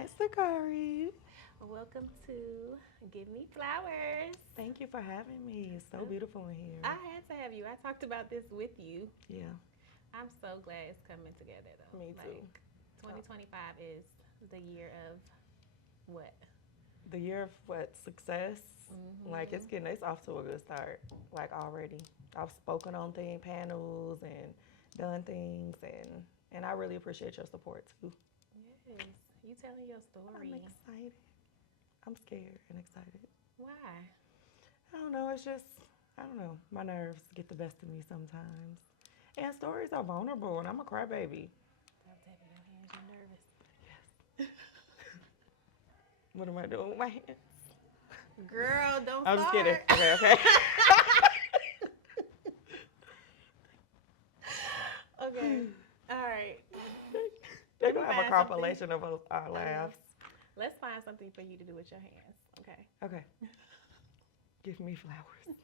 Hi, Sakari. Welcome to Give Me Flowers. Thank you for having me. It's so beautiful in here. I had to have you. I talked about this with you. Yeah, I'm so glad it's coming together though. me too. Like 2025 is the year of what? The year of what success? Like Mm-hmm. it's off to a good start. Like already, I've spoken on panels and done things, and I really appreciate your support too. Yes. You telling your I'm story. excited. I'm scared and excited. Why? I don't know. It's just I don't know. My nerves get the best of me sometimes. And stories are vulnerable, and I'm a crybaby. Stop tapping your hands. You're nervous. What am I doing with my hands? Girl, don't I'm just kidding. start. Okay, okay. Okay. All right. They're Let me gonna have a find something. compilation of our I know. laughs. Let's find something for you to do with your hands. Okay. Okay. Give me flowers.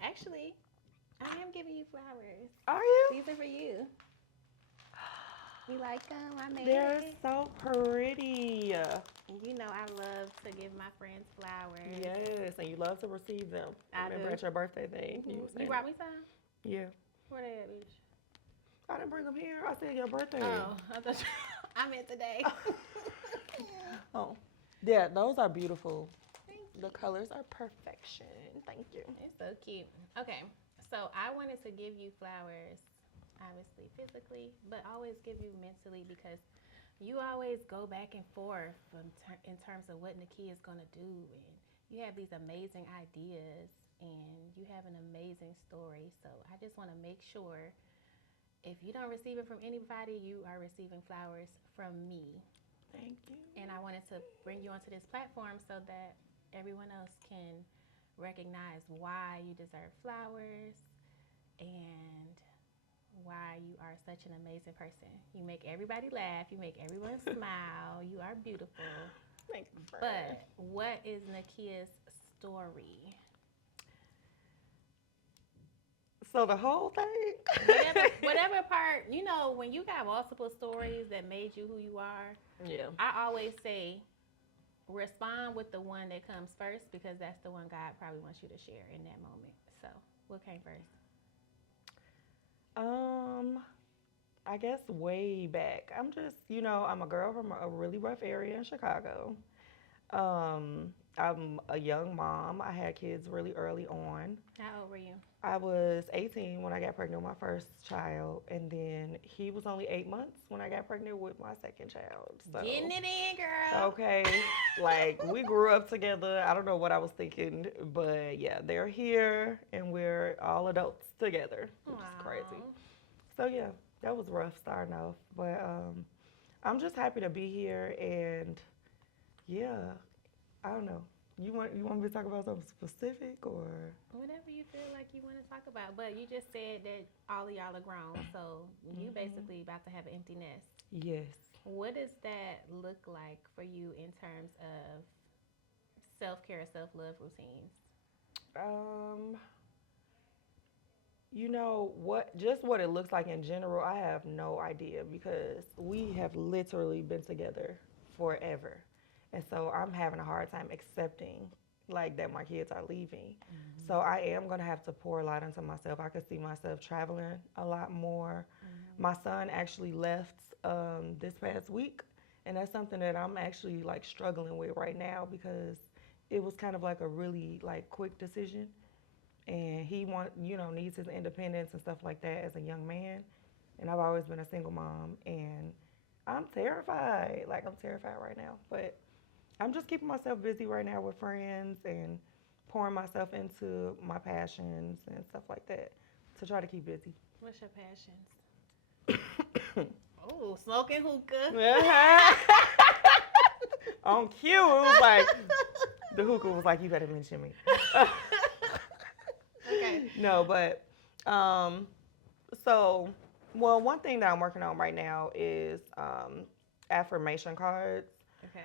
Actually, I am giving you flowers. Are you? These are for you. You like them? I made They're it. so pretty. You know I love to give my friends flowers. Yes, and you love to receive them. I Remember do. at your birthday thing, you were You saying brought that. me some? Yeah. Where they at, bitch? I didn't bring them here. I said your birthday. Oh, I thought I meant today. Oh. Yeah, those are beautiful. Thank The you. colors are perfection. Thank you. It's so cute. Okay, so I wanted to give you flowers, obviously physically, but always give you mentally because you always go back and forth in terms of what Nekia is going to do. And you have these amazing ideas and you have an amazing story. So I just want to make sure if you don't receive it from anybody, you are receiving flowers from me. Thank you. And I wanted to bring you onto this platform so that everyone else can recognize why you deserve flowers and why you are such an amazing person. You make everybody laugh, you make everyone smile, you are beautiful. Thank you, friend. But what is Nekia's story? So the whole thing? Whatever part, when you got multiple stories that made you who you are, Yeah. I always say respond with the one that comes first because that's the one God probably wants you to share in that moment. So, what came first? Um, I guess way back. I'm a girl from a really rough area in Chicago. I'm a young mom. I had kids really early on. How old were you? I was 18 when I got pregnant with my first child, and then he was only 8 months when I got pregnant with my second child. Getting So, it in, girl. okay, like we grew up together. I don't know what I was thinking, but yeah, they're here and we're all adults together, which is crazy. Wow. So yeah, that was rough starting off, but I'm just happy to be here, and yeah, I don't know. You want me to talk about something specific or? Whatever you feel like you want to talk about. But you just said that all of y'all are grown, so you Hmm. basically about to have an empty nest. Yes. What does that look like for you in terms of self care, self love routines? Um, you know what? Just what it looks like in general, I have no idea because we have literally been together forever, and so I'm having a hard time accepting like that my kids are leaving. So Mm-hmm. I am gonna have to pour a lot into myself. I could see myself traveling a lot more. My Mm-hmm. son actually left this past week, and that's something that I'm actually like struggling with right now because it was kind of like a really like quick decision, and he needs his independence and stuff like that as a young man, and I've always been a single mom, and I'm terrified right now, but I'm just keeping myself busy right now with friends and pouring myself into my passions and stuff like that to try to keep busy. What's your passions? Oh, smoking hookah. On cue, it was like the hookah was like, you better mention me. Okay. No, but um, so well, one thing that I'm working on right now is affirmation cards, Okay.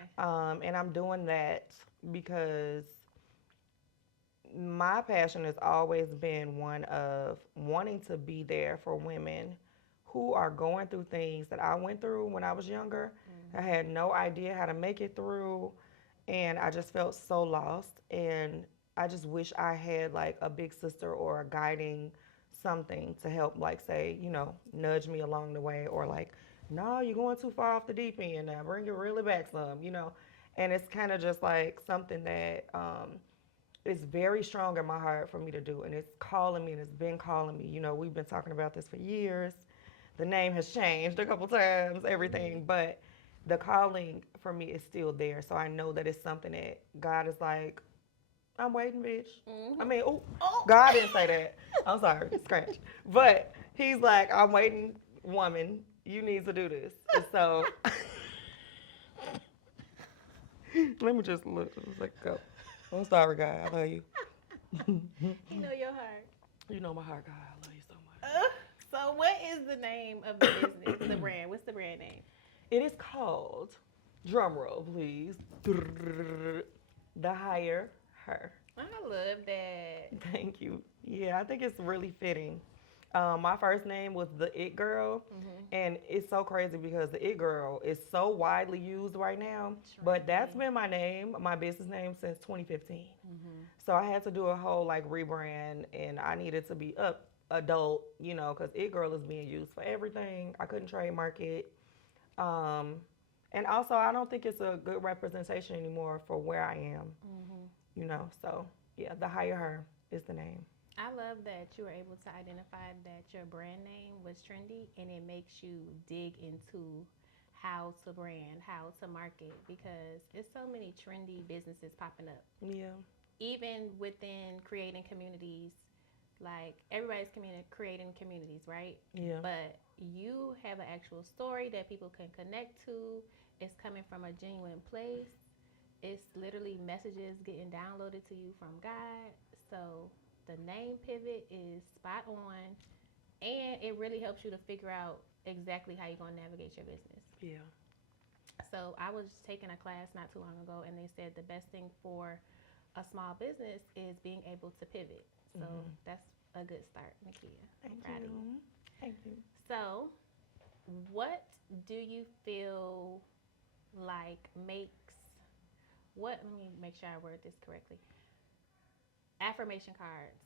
and I'm doing that because my passion has always been one of wanting to be there for women who are going through things that I went through when I was younger, I had no idea how to make it through, and I just felt so lost. And I just wish I had like a big sister or a guiding something to help, like, say, nudge me along the way, or like, no, you're going too far off the deep end now, bring it really back some. And it's kind of just like something that is very strong in my heart for me to do, and it's calling me, and it's been calling me. We've been talking about this for years. The name has changed a couple times, everything, but the calling for me is still there. So I know that it's something that God is like, I'm waiting, bitch. I mean, oh, Oh. God didn't say that. I'm sorry, scratch. But He's like, I'm waiting, woman. You need to do this. And so let me just look. Just like go. I'm sorry, God. I love you. He know your heart. You know my heart, God. I love you so much. So what is the name of the business, the brand? What's the brand name? It is called, drum roll, please. The Higher Her. I love that. Thank you. Yeah, I think it's really fitting. My first name was the It Girl, and it's so crazy because the It Girl is so widely used right now. But that's been my name, my business name, since 2015. So I had to do a whole like rebrand, and I needed to be adult, because It Girl is being used for everything. I couldn't trademark it. Um, and also, I don't think it's a good representation anymore for where I am, So, yeah, the Higher Her is the name. I love that you were able to identify that your brand name was trendy, and it makes you dig into how to brand, how to market, because it's so many trendy businesses popping up. Yeah. Even within creating communities, like everybody's creating communities, right? Yeah. But you have an actual story that people can connect to. It's coming from a genuine place. It's literally messages getting downloaded to you from God. So the name pivot is spot on, and it really helps you to figure out exactly how you're going to navigate your business. Yeah. So I was taking a class not too long ago, and they said the best thing for a small business is being able to pivot. So that's a good start, Nekia. I'm proud of you. Thank you. So, what do you feel like makes let me make sure I word this correctly. Affirmation cards.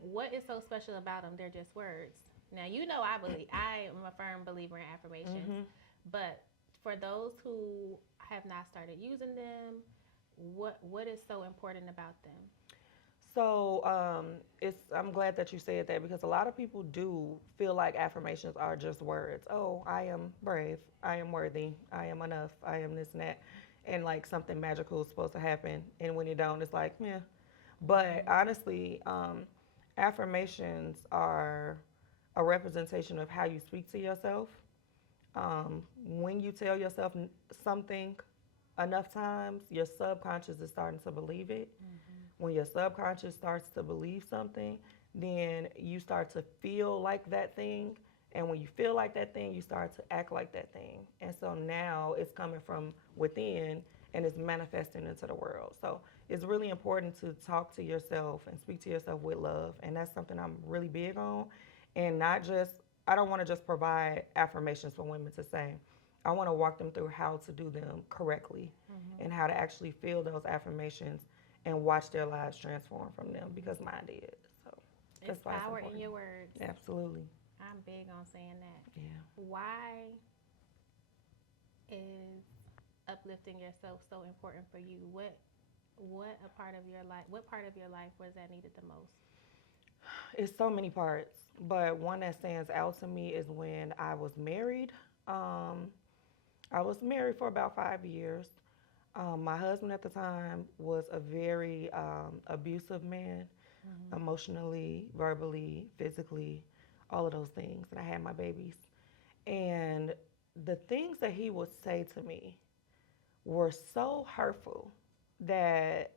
What is so special about them? They're just words. Now, I am a firm believer in affirmations, but for those who have not started using them, what is so important about them? So I'm glad that you said that, because a lot of people do feel like affirmations are just words. Oh, I am brave. I am worthy. I am enough. I am this and that. And like something magical is supposed to happen. And when you don't, it's like, yeah. But honestly, affirmations are a representation of how you speak to yourself. When you tell yourself something enough times, your subconscious is starting to believe it. When your subconscious starts to believe something, then you start to feel like that thing. And when you feel like that thing, you start to act like that thing. And so now it's coming from within and it's manifesting into the world. So it's really important to talk to yourself and speak to yourself with love. And that's something I'm really big on. And I don't want to just provide affirmations for women to say. I want to walk them through how to do them correctly and how to actually feel those affirmations and watch their lives transform from them, because mine did. So it's power in your words. Absolutely. I'm big on saying that. Yeah. Why is uplifting yourself so important for you? What part of your life was that needed the most? It's so many parts, but one that stands out to me is when I was married. I was married for about 5 years. My husband at the time was a very abusive man, emotionally, verbally, physically, all of those things. And I had my babies. And the things that he would say to me were so hurtful that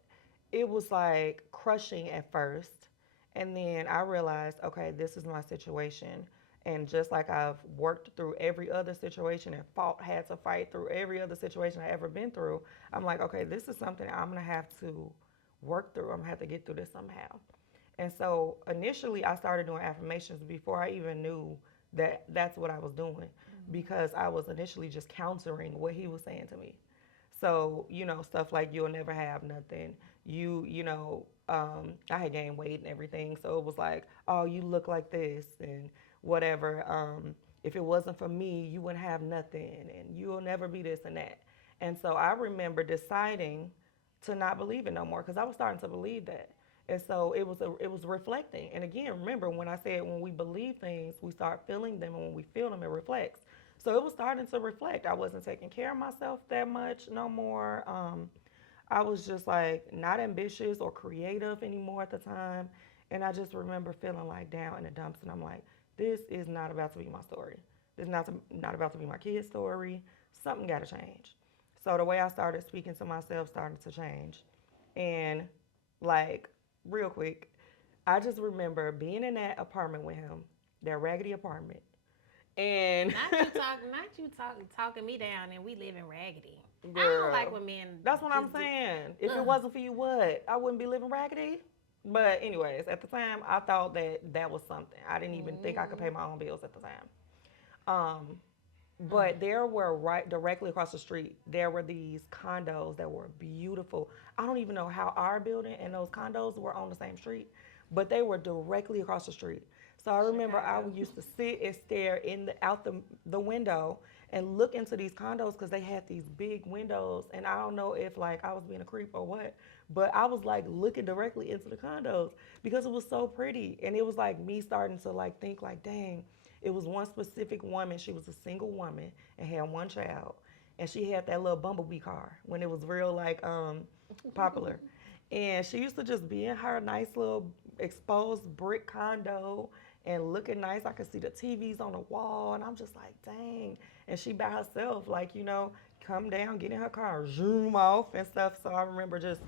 it was like crushing at first. And then I realized, okay, this is my situation. And just like I've worked through every other situation and had to fight through every other situation I ever been through, I'm like, okay, this is something I'm gonna have to work through. I'm gonna have to get through this somehow. And so initially I started doing affirmations before I even knew that's what I was doing because I was initially just countering what he was saying to me. So, stuff like you'll never have nothing. I had gained weight and everything. So it was like, oh, you look like this and whatever. If it wasn't for me, you wouldn't have nothing and you'll never be this and that. And so I remember deciding to not believe it no more because I was starting to believe that. And so it was reflecting. And again, remember when I said when we believe things, we start feeling them, and when we feel them, it reflects. So it was starting to reflect. I wasn't taking care of myself that much no more. I was just like not ambitious or creative anymore at the time. And I just remember feeling like down in the dumps. And I'm like, this is not about to be my story. This is not about to be my kid's story. Something got to change. So the way I started speaking to myself started to change. And like, real quick, I just remember being in that apartment with him, that raggedy apartment. And talking me down, and we live in raggedy. I don't like girl, when men that's what I'm just do. saying. If it Ugh. wasn't for you, what? I wouldn't be living raggedy. But anyways, at the time, I thought that was something. I didn't even think I could pay my own bills at the time. Um, but there were right directly across the street, there were these condos that were beautiful. I don't even know how our building and those condos were on the same street, but they were directly across the street. So I remember I Chicago. used to sit and stare in the window and look into these condos because they had these big windows, and I don't know if like I was being a creep or what, but I was like looking directly into the condos because it was so pretty, and it was like me starting to like think like, dang, it was one specific woman. She was a single woman and had one child, and she had that little bumblebee car when it was real like popular, and she used to just be in her nice little exposed brick condo and looking nice. I could see the TVs on the wall, and I'm just like, dang. And she by herself, like, come down, get in her car, zoom off and stuff. So I remember just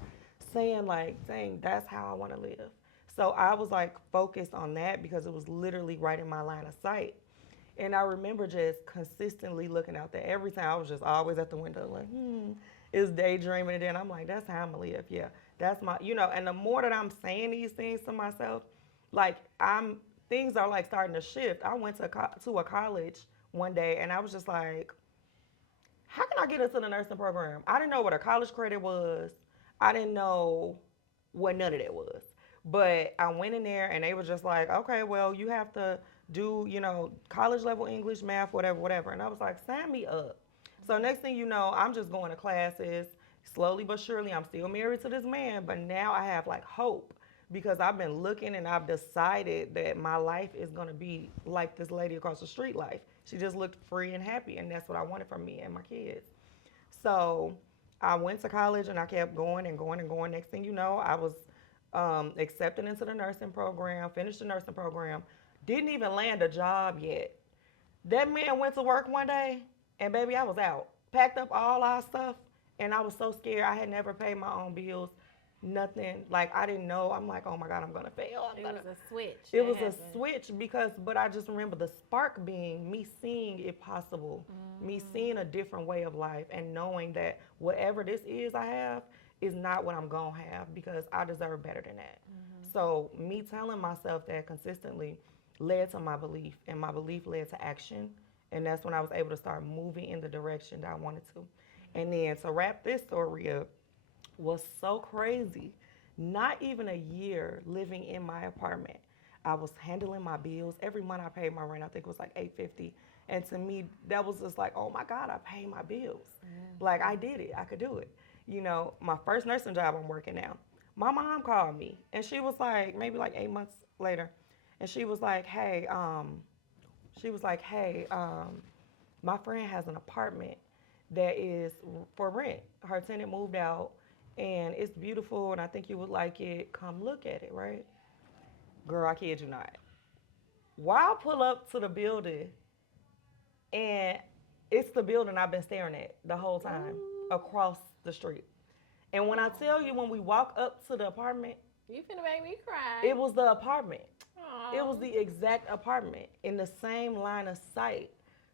saying, like, dang, that's how I want to live. So I was like focused on that because it was literally right in my line of sight. And I remember just consistently looking out there. Every time I was just always at the window, like, it's daydreaming. And then I'm like, that's how I'm going to live. Yeah, that's and the more that I'm saying these things to myself, like, things are like starting to shift. I went to a college one day and I was just like, how can I get into the nursing program? I didn't know what a college credit was. I didn't know what none of that was. But I went in there and they were just like, okay, well, you have to do, college level English, math, whatever, whatever. And I was like, sign me up. So next thing you know, I'm just going to classes. Slowly but surely, I'm still married to this man, but now I have like hope because I've been looking and I've decided that my life is going to be like this lady across the street life. She just looked free and happy, and that's what I wanted for me and my kids. So I went to college and I kept going and going and going. Next thing you know, I was accepted into the nursing program, finished the nursing program, didn't even land a job yet. That man went to work one day, and baby, I was out. Packed up all our stuff, and I was so scared. I had never paid my own bills, nothing. Like, I didn't know. I'm like, oh my God, I'm gonna fail. It was a switch. It was a switch but I just remember the spark being me seeing it possible, me seeing a different way of life, and knowing that whatever this is I have is not what I'm gonna have because I deserve better than that. So me telling myself that consistently led to my belief, and my belief led to action, and that's when I was able to start moving in the direction that I wanted to. And then to wrap this story up, was so crazy. Not even a year living in my apartment, I was handling my bills. Every month I paid my rent. I think it was like $850. And to me, that was just like, oh my God, I paid my bills. Like, I did it. I could do it. My first nursing job I'm working now. My mom called me, and she was like, maybe like 8 months later, and she was like, my friend has an apartment that is for rent. Her tenant moved out, and it's beautiful, and I think you would like it. Come look at it, right? Girl, I kid you not. Why I pull up to the building, and it's the building I've been staring at the whole time across the street. And when I tell you, when we walk up to the apartment, You finna make me cry. it was the apartment. Aww. It was the exact apartment in the same line of sight.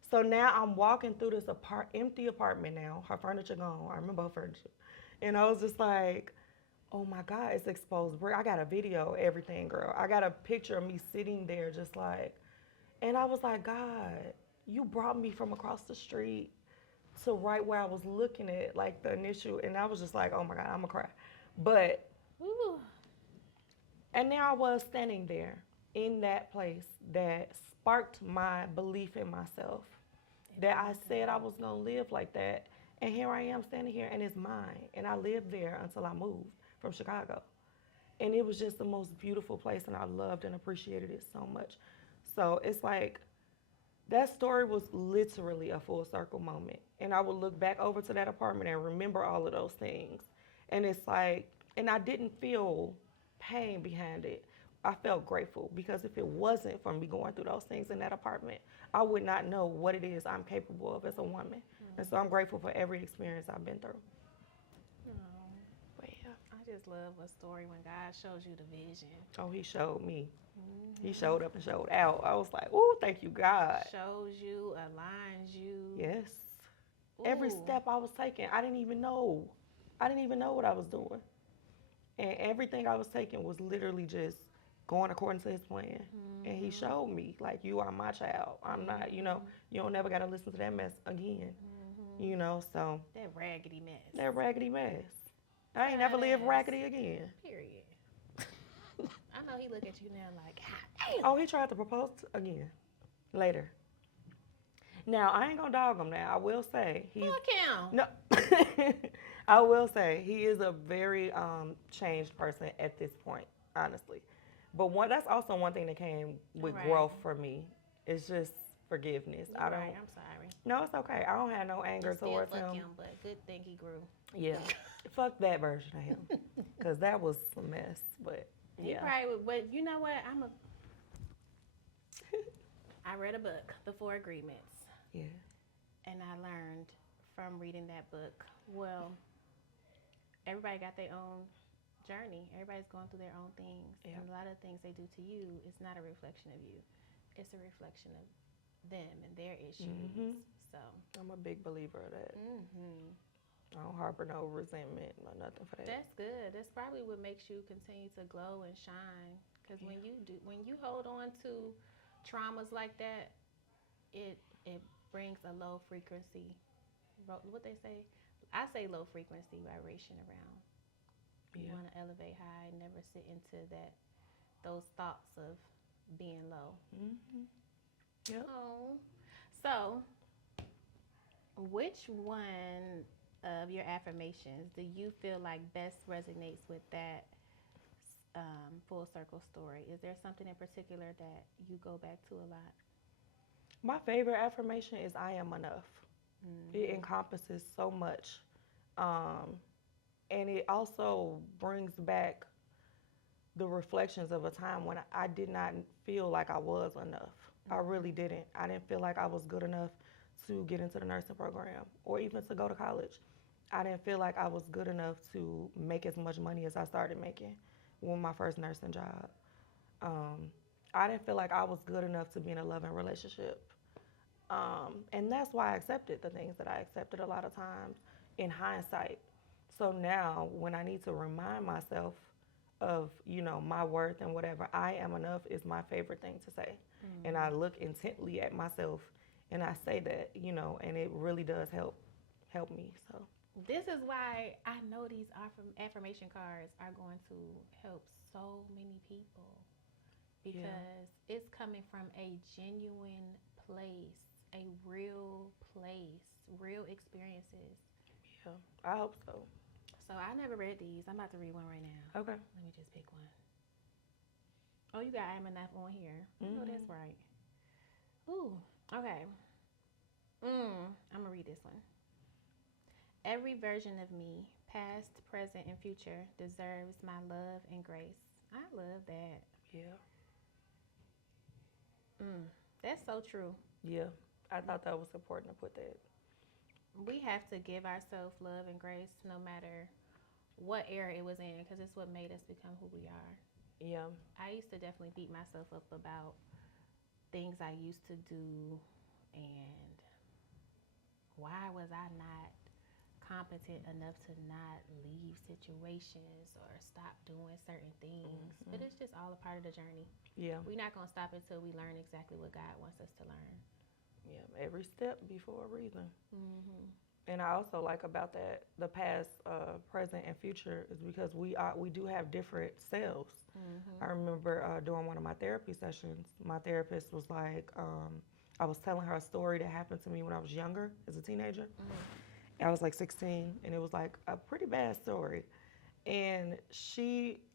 So now I'm walking through this empty apartment now. Her furniture gone. I remember her furniture. And I was just like, oh my God, it's exposed brick. I got a video, everything, girl. I got a picture of me sitting there just like, And I was like, God, you brought me from across the street to right where I was looking at like the initial, and I was just like, oh my God, I'm gonna cry. But Ooh. and there I was standing there in that place that sparked my belief in myself. That I said I was gonna live like that, and here I am standing here, and it's mine. And I lived there until I moved from Chicago, and it was just the most beautiful place, and I loved and appreciated it so much. So it's like that story was literally a full circle moment. And I would look back over to that apartment and remember all of those things. And it's like, and I didn't feel pain behind it. I felt grateful because if it wasn't for me going through those things in that apartment, I would not know what it is I'm capable of as a woman. And so I'm grateful for every experience I've been through. Oh, But yeah. I just love a story when God shows you the vision. Oh, he showed me. He Mm-hmm. showed up and showed out. I was like, "Ooh, thank you, God." Shows you, aligns you. Yes. Every Ooh. step I was taking, I didn't even know. I didn't even know what I was doing. And everything I was taking was literally just going according to his plan. And he Mm-hmm. showed me, like, you are my child. I'm not, Mm-hmm. you don't never got to listen to that mess again. Mm-hmm. So That raggedy mess. that raggedy mess. I ain't never lived Yes. raggedy again. Period. I know he look at you now like, God damn. Oh, he tried to propose again later. Now, I ain't gonna dog him now. I will say he's Fuck him. no. I will say he is a very changed person at this point, honestly. But that's also one thing that came with Right. growth for me. It's just forgiveness. You're I don't. right. I'm sorry. No, it's okay. I don't have no anger You still towards fuck him. him, but good thing he grew. Yeah, fuck that version of him, cause that was a mess. But He yeah, probably would, but you know what? I read a book, The Four Agreements, yeah, and I learned from reading that book. Well, everybody got their own journey. Everybody's going through their own things, yeah. and a lot of things they do to you is not a reflection of you. It's a reflection of them and their issues. Mhm. So, I'm a big believer of that. hmm I don't harbor no resentment or nothing for that. that's good. That's probably what makes you continue to glow and shine. Because Yeah. when you hold on to traumas like that, it brings a low frequency. What they say, I say low frequency vibration around. You Yeah. want to elevate high, never sit into those thoughts of being low. Mhm. Yep. Oh, so which one of your affirmations do you feel like best resonates with that full circle story? Is there something in particular that you go back to a lot? My favorite affirmation is I am enough. It Mm-hmm. encompasses so much. Um, and it also brings back the reflections of a time when I did not feel like I was enough. I really Mm-hmm. didn't. I didn't feel like I was good enough to get into the nursing program or even to go to college. I didn't feel like I was good enough to make as much money as I started making with my first nursing job. Um, I didn't feel like I was good enough to be in a loving relationship. And that's why I accepted the things that I accepted a lot of times in hindsight. So now, when I need to remind myself of, my worth and whatever, I am enough is my favorite thing to say. And I Mm-hmm. look intently at myself and I say that, and it really does help me. So, This is why I know these affirmation cards are going to help so many people yeah. because it's coming from a genuine place, a real place, real experiences. Yeah. I hope so. So I never read these. I'm about to read one right now. Okay. Let me just pick one. Oh, you got I'm enough on here. I know that's Mm-hmm. right. Ooh, okay. I'm gonna read this one. Every version of me, past, present, and future, deserves my love and grace. I love that. Yeah. That's so true. Yeah. I thought that was important to put that. We have to give ourselves love and grace no matter what era it was in because it's what made us become who we are. Yeah. I used to definitely beat myself up about things I used to do and why was I not competent enough to not leave situations or stop doing certain things. But it's just all a part of the journey. Yeah. We're not going to stop until we learn exactly what God wants us to learn. Yeah. Every step before a reason. Mm-hmm. And I also like about that the past, present, and future is because we do have different selves. Mm-hmm. I remember during one of my therapy sessions, my therapist was like, I was telling her a story that happened to me when I was younger as a teenager. I was like 16, and it was like a pretty bad story. And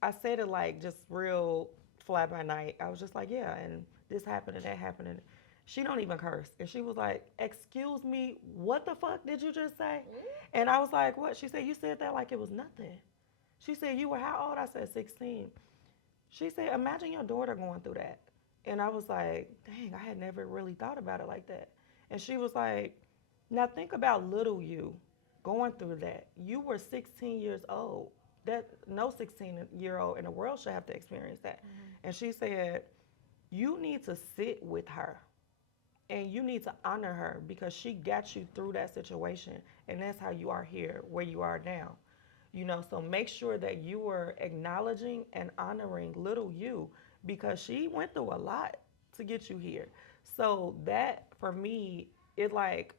I said it like just real fly by night. I was just like, yeah, and this happened and that happened. And she don't even curse. And she was like, excuse me, what the fuck did you just say? And I was like, what? She said, you said that like it was nothing. She said, you were how old? I said, 16. She said, imagine your daughter going through that. And I was like, dang, I had never really thought about it like that. And she was like, now think about little you going through that. You were 16 years old. That no 16-year-old in the world should have to experience that. And she said, you need to sit with her and you need to honor her because she got you through that situation. And that's how you are here where you are now. So make sure that you are acknowledging and honoring little you because she went through a lot to get you here. So that for me, it like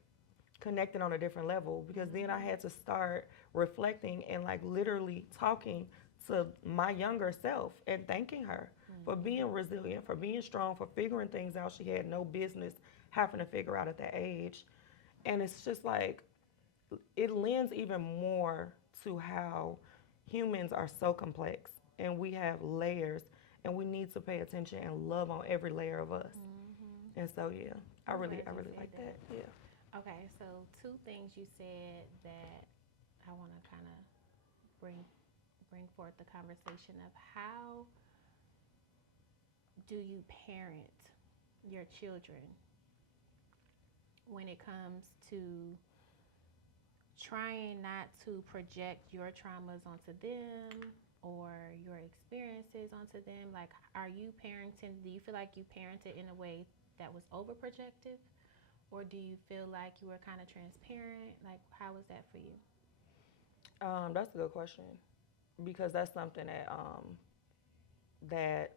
connected on a different level because then I had to start reflecting and like literally talking to my younger self and thanking her for being resilient, for being strong, for figuring things out she had no business having to figure out at that age. And it's just like it lends even more to how humans are so complex and we have layers and we need to pay attention and love on every layer of us. And so yeah, I really like that. Yeah. Okay, so two things you said that I want to kind of bring forth the conversation of how do you parent your children when it comes to trying not to project your traumas onto them or your experiences onto them? Like, are you parenting? Do you feel like you parented in a way that was overprotective? Or do you feel like you were kind of transparent? Like, how was that for you? That's a good question because that's something that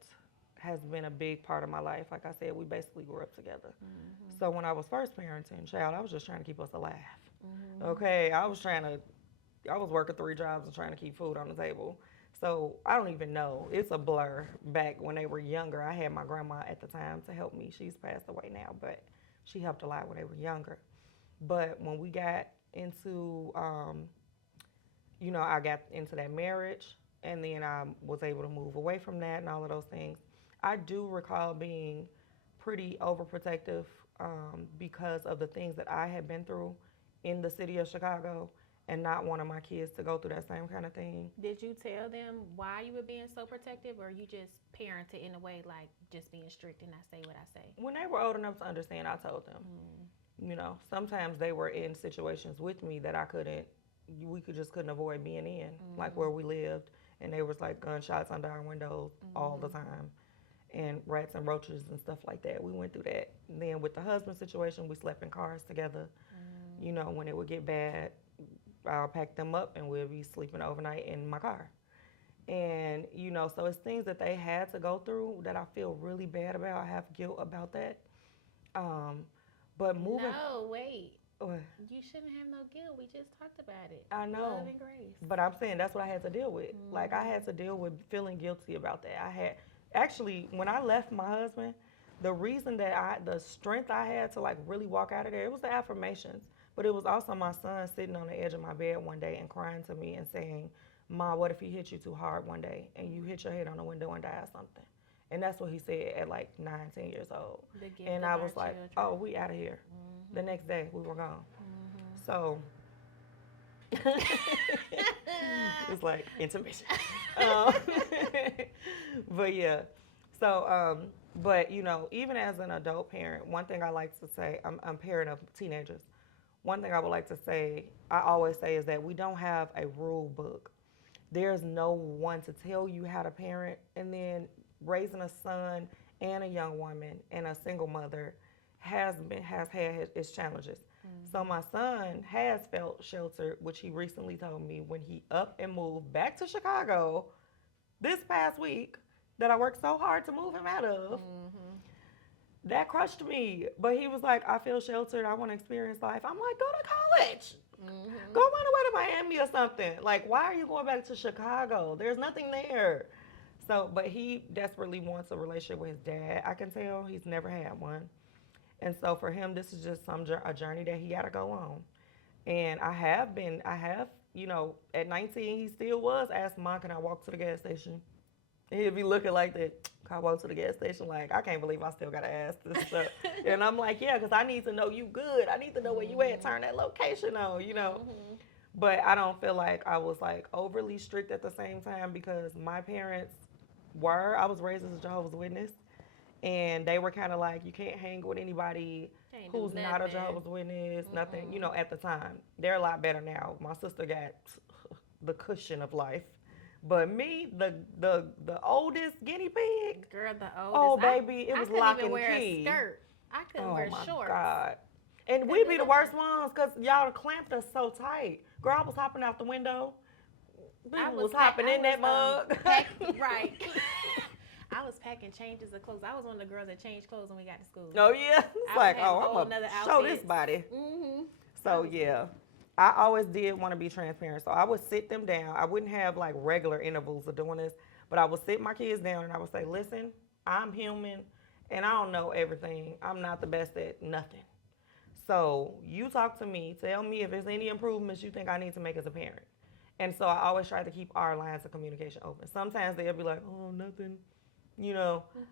has been a big part of my life. Like I said, we basically grew up together. So when I was first parenting, child, I was just trying to keep us alive. Okay, I was working 3 jobs and trying to keep food on the table. So I don't even know. It's a blur. Back when they were younger, I had my grandma at the time to help me. She's passed away now, but she helped a lot when they were younger. But when we got into, I got into that marriage, and then I was able to move away from that and all of those things. I do recall being pretty overprotective because of the things that I had been through in the city of Chicago and not wanting my kids to go through that same kind of thing. Did you tell them why you were being so protective, or you just parented in a way like just being strict and I say what I say? When they were old enough to understand, I told them. Sometimes they were in situations with me that we just couldn't avoid being in, like where we lived, and there was like gunshots under our windows all the time, and rats and roaches and stuff like that. We went through that. And then with the husband situation, we slept in cars together. When it would get bad, I'll pack them up and we'll be sleeping overnight in my car. And, so it's things that they had to go through that I feel really bad about. I have guilt about that. But moving. No, wait. What? You shouldn't have no guilt. We just talked about it. I know. Love and grace. But I'm saying that's what I had to deal with. Like, I had to deal with feeling guilty about that. Actually, when I left my husband, the reason that the strength I had to like really walk out of there, it was the affirmations. But it was also my son sitting on the edge of my bed one day and crying to me and saying, Ma, what if he hit you too hard one day and you hit your head on the window and die or something? And that's what he said at like 9, 10 years old. And I was like, oh, we out of here. The next day, we were gone. So it's like intermission. But yeah. So, but even as an adult parent, one thing I like to say, I'm a parent of teenagers. One thing I would like to say, I always say, is that we don't have a rule book. There's no one to tell you how to parent. And then raising a son and a young woman and a single mother, has had its challenges. So my son has felt sheltered, which he recently told me when he up and moved back to Chicago this past week that I worked so hard to move him out of. That crushed me. But he was like, I feel sheltered. I want to experience life. I'm like, go to college. Go run away to Miami or something. Like, why are you going back to Chicago? There's nothing there. So, but he desperately wants a relationship with his dad. I can tell he's never had one. And so for him, this is just a journey that he got to go on. And at 19, he still was asking, Mom, can I walk to the gas station? And he'd be looking like that. Can I walk to the gas station? Like, I can't believe I still got to ask this stuff. And I'm like, yeah, because I need to know you good. I need to know where you at. Turn that location on. But I don't feel like I was like overly strict at the same time because my parents I was raised as a Jehovah's Witness. And they were kind of like, you can't hang with anybody who's not a Jehovah's Witness, nothing, at the time. They're a lot better now. My sister got the cushion of life. But me, the oldest guinea pig. Girl, the oldest. Oh, baby, it was lock and key. I couldn't even wear a skirt. I couldn't wear shorts. Oh, my God. And we be the worst ones because y'all clamped us so tight. Girl, I was hopping out the window. I was hopping in that mug. Right. I was packing changes of clothes. I was one of the girls that changed clothes when we got to school. Oh, yeah? It's like, I'm going to show this body. So, yeah. I always did want to be transparent. So I would sit them down. I wouldn't have like regular intervals of doing this, but I would sit my kids down and I would say, listen, I'm human and I don't know everything. I'm not the best at nothing. So you talk to me, tell me if there's any improvements you think I need to make as a parent. And so I always try to keep our lines of communication open. Sometimes they'll be like, oh, nothing,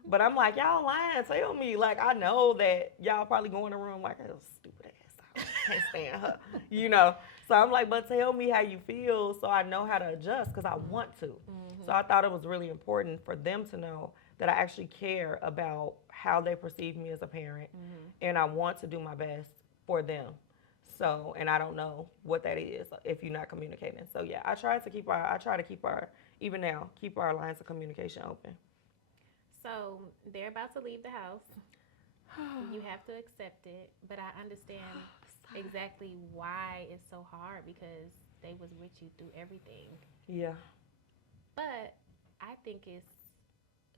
But I'm like, y'all lying, tell me. Like, I know that y'all probably go in the room like, oh, stupid ass. Can't stand her, So I'm like, but tell me how you feel so I know how to adjust because I want to. So I thought it was really important for them to know that I actually care about how they perceive me as a parent and I want to do my best for them. So, and I don't know what that is if you're not communicating. So yeah, I try to keep our, even now, keep our lines of communication open. So they're about to leave the house. You have to accept it, but I understand exactly why it's so hard because they was with you through everything. Yeah. But I think it's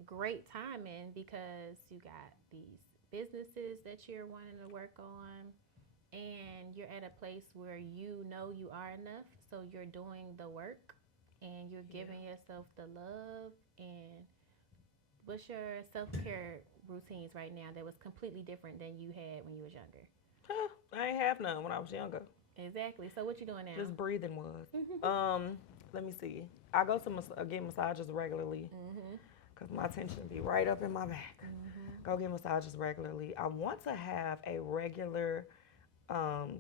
great timing because you got these businesses that you're wanting to work on and you're at a place where you know you are enough, so you're doing the work and you're giving yourself the love. And what's your self-care routines right now that was completely different than you had when you was younger? I ain't have none when I was younger. Exactly. So what you doing now? Just breathing was. Let me see. I go to get massages regularly because my tension be right up in my back. Go get massages regularly. I want to have a regular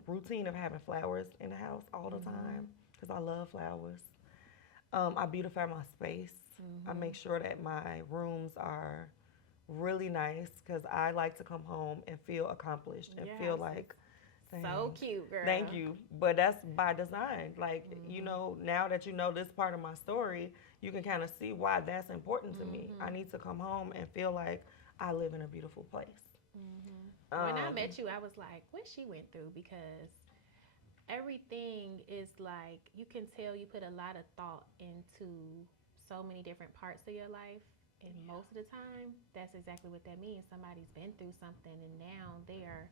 routine of having flowers in the house all the time because I love flowers. I beautify my space. I make sure that my rooms are really nice because I like to come home and feel accomplished and feel like so cute, girl. Thank you. But that's by design. Like, now that you know this part of my story, you can kind of see why that's important to me. I need to come home and feel like I live in a beautiful place. When I met you, I was like, what she went through? Because everything is like, you can tell you put a lot of thought into so many different parts of your life. And most of the time, that's exactly what that means. Somebody's been through something and now they are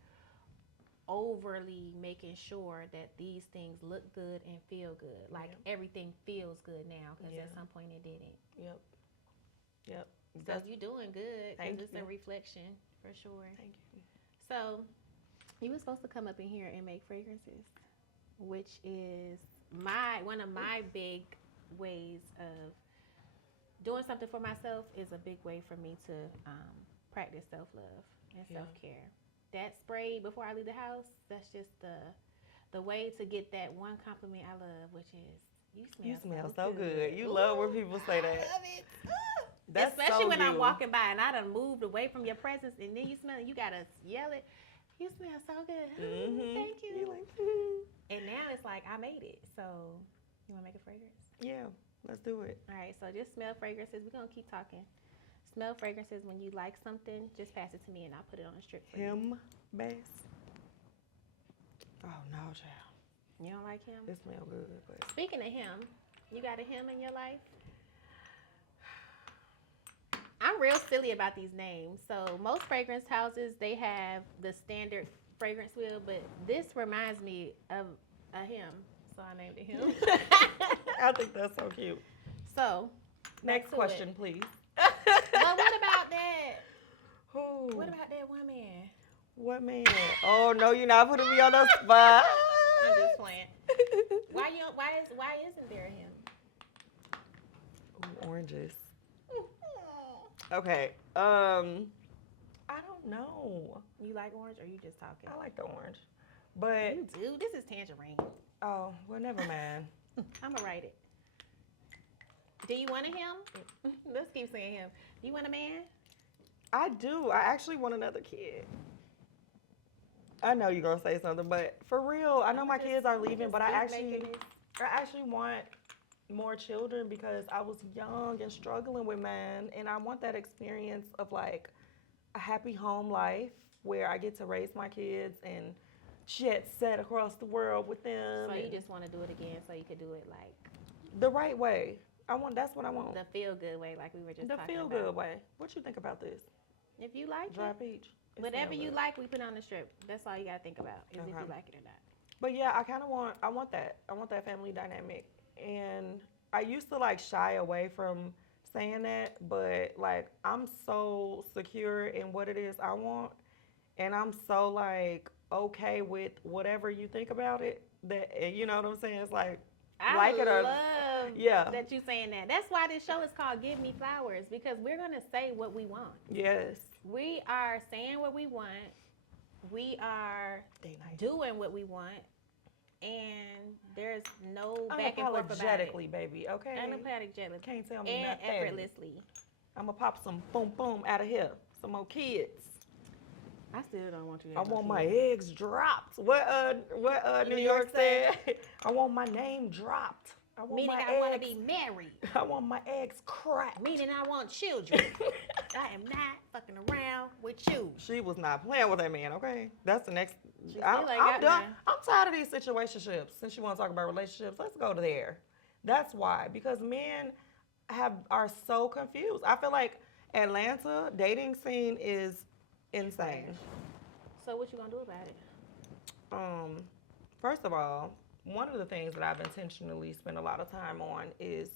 overly making sure that these things look good and feel good. Like everything feels good now because at some point it didn't. Yep. So you're doing good. Thank it's you. a reflection for sure. Thank you. So you were supposed to come up in here and make fragrances, which is one of my big ways of doing something for myself is a big way for me to practice self-love and self-care. That spray before I leave the house, that's just the way to get that one compliment I love, which is you smell so good. You love when people say that. I love it. That's especially so when you. I'm walking by and I done moved away from your presence and then you smell it, you gotta yell it. You smell so good. Thank you. And now it's like I made it. So you wanna make a fragrance? Yeah, let's do it. All right, so just smell fragrances. We're gonna keep talking. smell fragrances when you like something, just pass it to me and I'll put it on a strip for you. Him base. Oh no, child. You don't like him? It smells good. But Speaking of him, you got a him in your life? I'm real silly about these names. So most fragrance houses, they have the standard fragrance wheel, but this reminds me of a him. So I named it him. I think that's so cute. So, Next question, please. But what about that? Who? What about that one man? What man? Oh no, you're not putting me on the spot. I'm just playing. Why isn't there a him? Ooh, oranges. Okay. I don't know. You like orange or you just talking? I like the orange. But You do? This is tangerine. oh, well never mind. I'm gonna write it. Do you want a him? Let's keep saying him. Do you want a man? I do. I actually want another kid. I know you're gonna say something, but for real, I know my kids are leaving, but I actually want more children because I was young and struggling with mine, and I want that experience of like a happy home life where I get to raise my kids and jet set across the world with them. So you just want to do it again so you could do it like the right way. That's what I want. the feel good way, like we were just The talking feel about. good way. What you think about this? If you like Dry it, peach. It whatever smell you good. like, we put on the strip. That's all you gotta think about is if Okay. you like it or not. But yeah, I want that. I want that family dynamic. And I used to like shy away from saying that, but like I'm so secure in what it is I want. And I'm so like okay with whatever you think about it that, you know what I'm saying? It's like, I like it or love yeah. that you saying that. That's why this show is called Give Me Flowers, because we're gonna say what we want. Yes. We are saying what we want. We are Date night. doing what we want, and there's no back and forth about it. Unapologetically, baby, okay? Unapologetically Can't tell me and nothing. effortlessly. I'm gonna pop some boom boom out of here. Some more kids. I still don't want you to I have no want my kids. eggs dropped. What New York said? I want my name dropped. I want Meaning my I want to eggs. be married. I want my eggs cracked. Meaning I want children. I am not fucking around with you. She was not playing with that man. Okay, that's the next. She I'm still ain't got done. none. I'm tired of these situationships. Since you want to talk about relationships, let's go to there. That's why, because men are so confused. I feel like Atlanta dating scene is insane. So what you gonna do about it? First of all, one of the things that I've intentionally spent a lot of time on is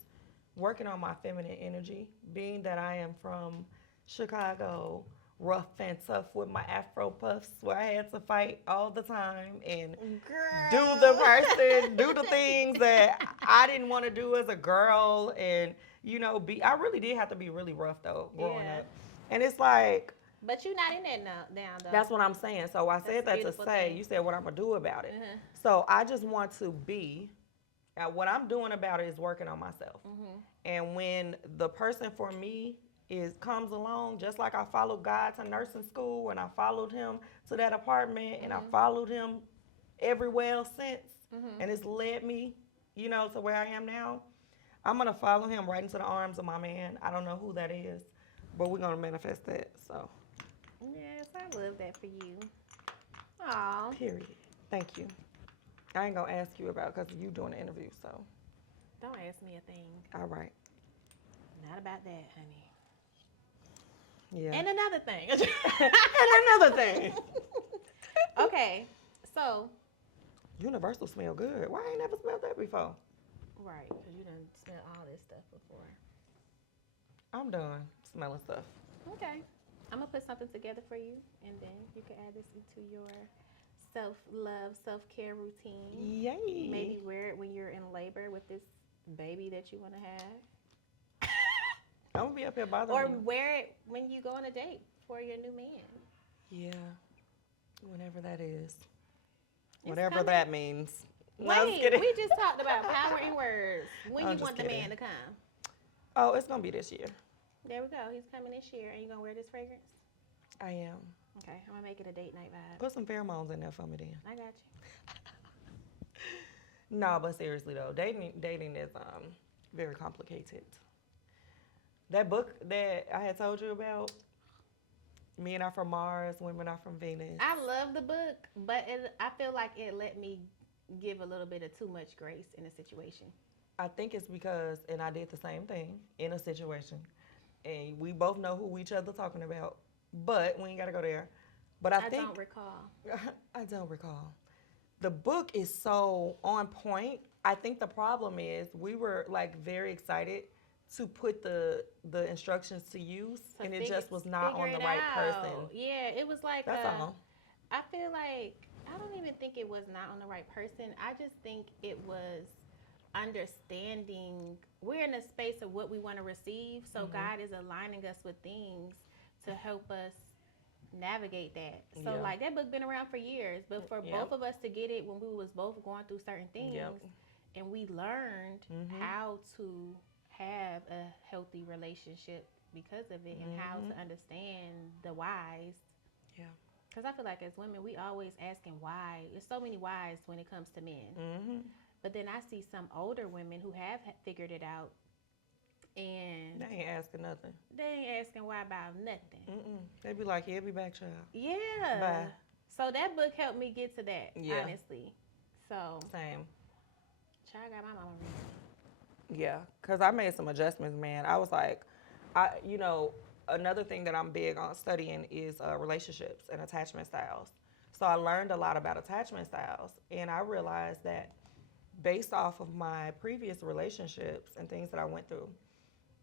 working on my feminine energy, being that I am from Chicago, rough and tough with my Afro puffs, where I had to fight all the time and do the things that I didn't want to do as a girl, and I really did have to be really rough though growing Yeah. up, and it's like. But you're not in that now though. That's what I'm saying. So I said That's a that to beautiful say, thing. you said what I'm gonna do about it. Mhm. So I just want to be. What I'm doing about it is working on myself. Mhm. And when the person for me comes along, just like I followed God to nursing school, and I followed him to that apartment, and I followed him everywhere since, and it's led me, to where I am now. I'm gonna follow him right into the arms of my man. I don't know who that is, but we're gonna manifest that. So. Yes, I love that for you. Aw. Period. Thank you. I ain't gonna ask you about because you doing the interview, so. Don't ask me a thing. All right. Not about that, honey. Yeah. And another thing. And another thing. Okay, so. Universal smell good. Why I ain't never smelled that before? Right, because you done smelled all this stuff before. I'm done smelling stuff. Okay. I'm going to put something together for you, and then you can add this into your self-love, self-care routine. Yay. Maybe wear it when you're in labor with this baby that you want to have. I'm gonna be up here bothering Or you. wear it when you go on a date for your new man. Yeah. Whenever that is. It's Whatever coming. that means. No, I'm just Wait, kidding. we just talked about power in words. When I'm you just want the kidding. man to come. Oh, it's gonna be this year. There we go. He's coming this year. And you going to wear this fragrance? I am. Okay, I'm going to make it a date night vibe. Put some pheromones in there for me then. I got you. No, but seriously though, dating is very complicated. That book that I had told you about, Men Are From Mars, Women Are From Venus. I love the book, but I feel like it let me give a little bit of too much grace in a situation. I think it's because, and I did the same thing in a situation, and we both know who each other talking about, but we ain't gotta go there. But I I think don't recall. I don't recall. The book is so on point. I think the problem is we were like very excited to put the instructions to use, To and it just was not figure on the it right person. out. Yeah, it was like That's all. I feel like I don't even think it was not on the right person. I just think it was understanding we're in a space of what we want to receive. So God is aligning us with things to help us navigate that. So Yeah. like that book been around for years, but for Yep. both of us to get it when we was both going through certain things, Yep. and we learned how to have a healthy relationship because of it, and how to understand the whys. Yeah. Because I feel like as women, we always asking why. There's so many whys when it comes to men. But then I see some older women who have figured it out, and They ain't asking nothing. they ain't asking why about nothing. They be like, "Yeah, be back, child." Yeah. Bye. So that book helped me get to that, Yeah. honestly. So, Same. child got my mama reading. Yeah, because I made some adjustments, man. I was like, another thing that I'm big on studying is relationships and attachment styles. So I learned a lot about attachment styles, and I realized that based off of my previous relationships and things that I went through,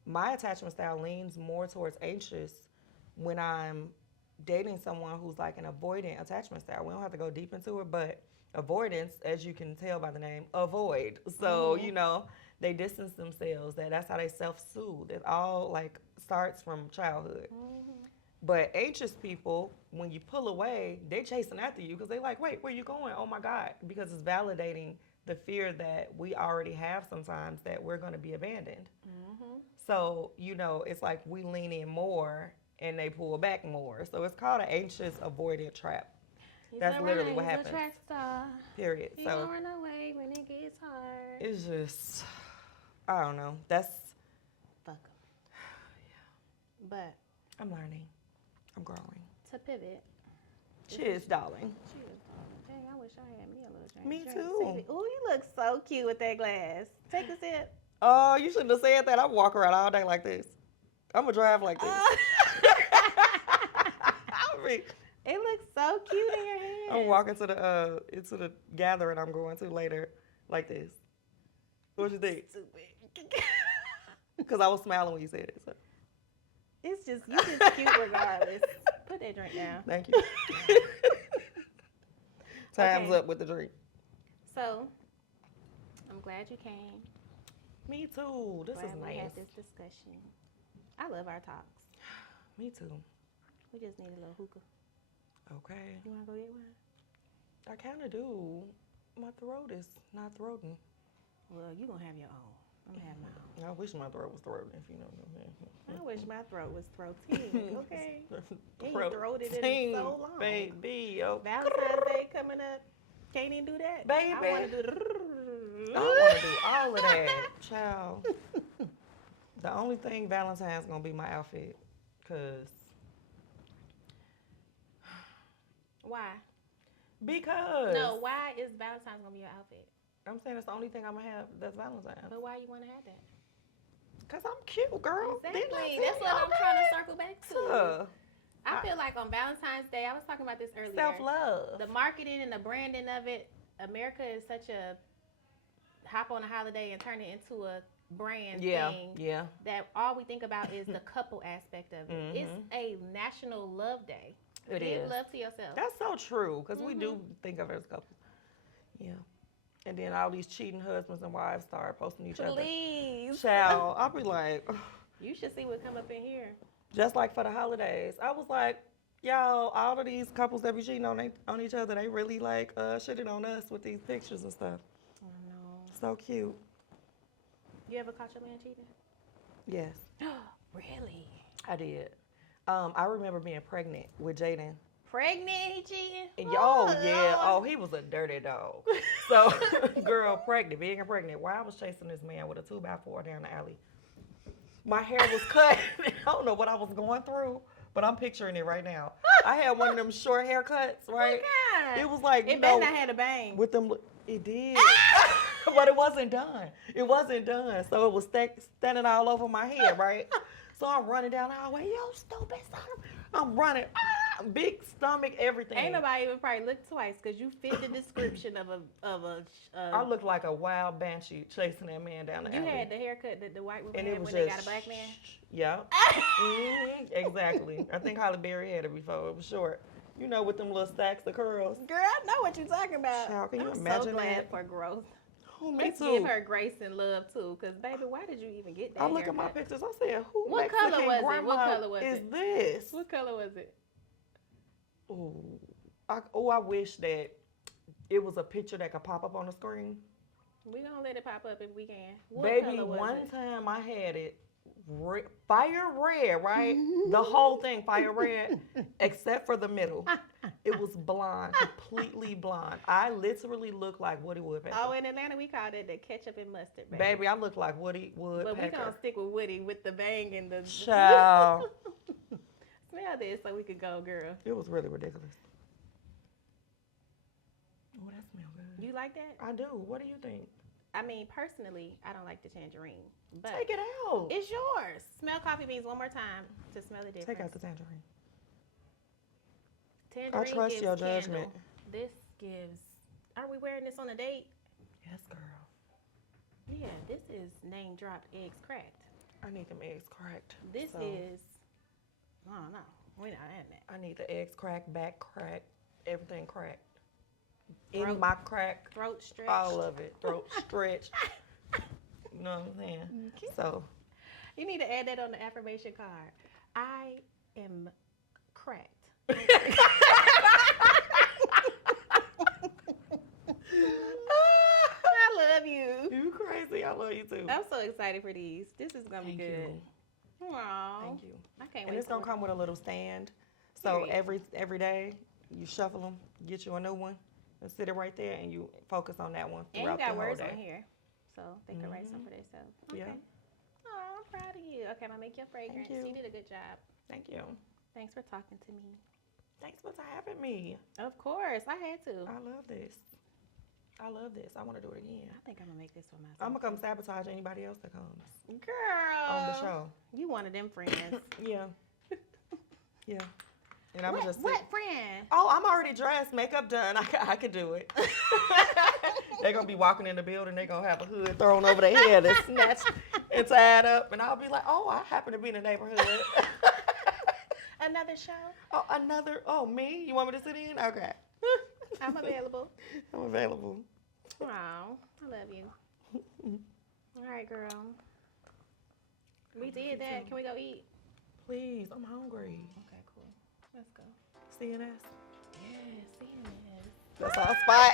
my attachment style leans more towards anxious when I'm dating someone who's like an avoidant attachment style. We don't have to go deep into it, but avoidance, as you can tell by the name, avoid. So, they distance themselves. That's how they self-soothe. It all like starts from childhood. But anxious people, when you pull away, they chasing after you because they like, wait, where you going? Oh my God. Because it's validating the fear that we already have sometimes that we're going to be abandoned. So, it's like we lean in more and they pull back more. So it's called an anxious avoidant trap. That's literally what happens. He's a track star. Period. He So gonna run away when it gets hard. it's just, I don't know. That's, Fuck 'em. But I'm learning. I'm growing. to pivot. Cheers, darling. Cheers. Dang, I wish I had me a little drink. Me Drink. too. Oh, you look so cute with that glass. Take a sip. Oh, you shouldn't have said that. I walk around all day like this. I'm going to drive like this. It looks so cute in your hand. I'm walking to the into the gathering I'm going to later like this. What you think? Stupid. Because I was smiling when you said it. So. You just cute regardless. Put that drink down. Thank you. Time's Okay. up with the drink. So, I'm glad you came. Me too. This Glad is we nice. had this discussion. I love our talks. Me too. We just need a little hookah. Okay. You want to go get one? I kind of do. My throat is not throating. Well, you going to have your own. I'm going to have my own. I wish my throat was throating, if you know what I'm saying. I wish my throat was throating. Okay. You ain't Throat throated it ting, in so long. baby. Oh. Valentine's Day coming up. Can't even do that. Baby. I want to do I want to do all of that, child. The only thing Valentine's going to be my outfit, because... Why? Because... No, why is Valentine's going to be your outfit? I'm saying it's the only thing I'm going to have that's Valentine's. But why you want to have that? Because I'm cute, girl. Exactly. That's what I'm trying to circle back to. I I feel like on Valentine's Day, I was talking about this earlier. Self-love. The marketing and the branding of it, America is such a hop on a holiday and turn it into a brand thing. Yeah. That all we think about is the couple aspect of it. It's a national love day. It Give is. love to yourself. That's so true, because we do think of it as couples. Yeah. And then all these cheating husbands and wives start posting each other. Please. Child, I'll be like, You should see what come up in here. just like for the holidays. I was like, y'all, all of these couples that be cheating on each other, they really like shitting on us with these pictures and stuff. Oh no. So cute. You ever caught your man cheating? Yes, Really? I did. I remember being pregnant with Jaden. Pregnant, he cheating? Yeah. Oh, Lord. he was a dirty dog. So, girl, being pregnant. While I was chasing this man with a 2x4 down the alley. My hair was cut. I don't know what I was going through, but I'm picturing it right now. I had one of them short haircuts, right? God. It was like, It better not had a bang. with them, it did. But it wasn't done. It wasn't done. So it was standing all over my head, right? So I'm running down the hallway. Yo, stupid son. I'm running. Big stomach, everything. Ain't nobody even probably look twice because you fit the description of a. I looked like a wild banshee chasing that man down the alley. You had the haircut that the white woman And had it was when they just, got a black man. Yeah. Exactly. I think Holly Berry had it before. It was short. You know, with them little stacks of curls. Girl, I know what you're talking about. Child, can you I'm imagine so glad that? for growth. Oh, me Let's too. give her grace and love too, because baby, why did you even get that? I look at my haircut? pictures. I said, "Who What Mexican color was it? grandma What color was is it? this?" What color was it? I wish that it was a picture that could pop up on the screen. We gonna let it pop up if we can. What Baby, color was one it? time I had it fire red, right? The whole thing fire red, except for the middle. It was blonde, completely blonde. I literally looked like Woody Woodpecker. Oh, in Atlanta we call it the ketchup and mustard, baby. Baby, I look like Woody Woodpecker. But we gonna stick with Woody with the bang and the Child. Smell this so we could go, girl. It was really ridiculous. Oh, that smells good. You like that? I do. What do you think? I mean, personally, I don't like the tangerine, but Take it out. it's yours. Smell coffee beans one more time to smell the difference. Take out the tangerine. Tangerine I trust gives your candle. judgment. This gives. Are we wearing this on a date? Yes, girl. Yeah, this is name dropped eggs cracked. I need them eggs cracked. This So, is. I don't know. We're not in that. I need the eggs cracked, back cracked, everything cracked. Throat- In my crack, Throat stretch. all of it. Throat stretch. You know what I'm saying? Okay. So, You need to add that on the affirmation card. I am cracked. I love you. you crazy. I love you too. I'm so excited for these. This is gonna Thank be good. you. Aww. Thank you. I can't And wait. it's gonna for come with a little stand. So Period. every day you shuffle them, get you a new one, and sit it right there, and you focus on that one And throughout you got the whole words day. on here, so they can write some for themselves. Okay. Yeah. Oh, I'm proud of you. Okay, I'm gonna make your fragrance. you. You did a good job. Thank you. Thanks for talking to me. Thanks for having me. Of course, I had to. I love this. I love this. I want to do it again. I think I'm gonna make this for myself. I'm gonna come sabotage anybody else that comes Girl. on the show. You one of them friends. Yeah. Yeah. And I'm what, just what friend? Oh, I'm already dressed, makeup done. I could do it. They're gonna be walking in the building. They're gonna have a hood thrown over their head and snatched and tied up, and I'll be like, "Oh, I happen to be in the neighborhood." Another show? Oh, another. Oh, me? You want me to sit in? Okay. I'm available. I'm available. Oh, I love you. All right, girl. We did that. Can we go eat? Please, I'm hungry. Okay, cool. Let's go. CNS. Yeah, see you, man. That's our spot.